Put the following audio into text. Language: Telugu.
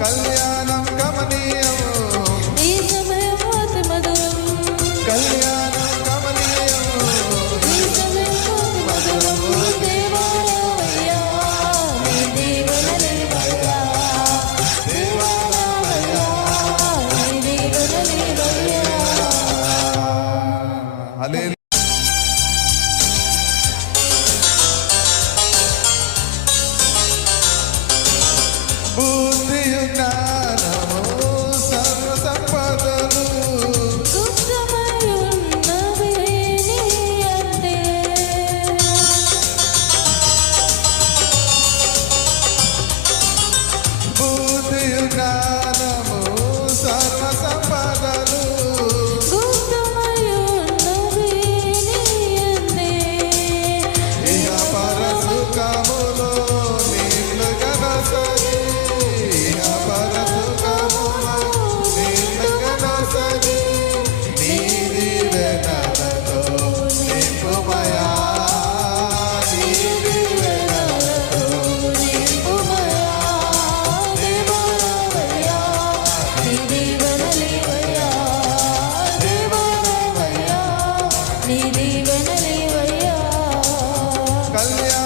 కళ్యాణం గమనీయం నీ సమయం అతి మధురం కళ్యాణం గమనీయం నీ సమయం అతి మధురం దేవా రావయ్యా నీ దీవెనలేవయ్యా దేవా రావయ్యా నీ దీవెనలేవయ్యా హల్లెలూయా. బుద్ధియు జ్ఞానము సర్వ సంపదలు గుప్తమయున్నవి నీ యందే బుద్ధియు జ్ఞానము సర్వ సంపదలు గుప్తమయున్నవి నీ యందే ఇహ పరసుఖములో నిన్నుగా నొసగి ఇహ పరసుఖములో నిన్నుగా నొసగి నీ దీవెనలతో నింపుమయా నీ దీవెనలతో నింపుమయా దేవా రావయ్యా నీ దీవెనలేవయ్యా దేవా రావయ్యా నీ దీవెనలేవయ్యా కళ్యాణ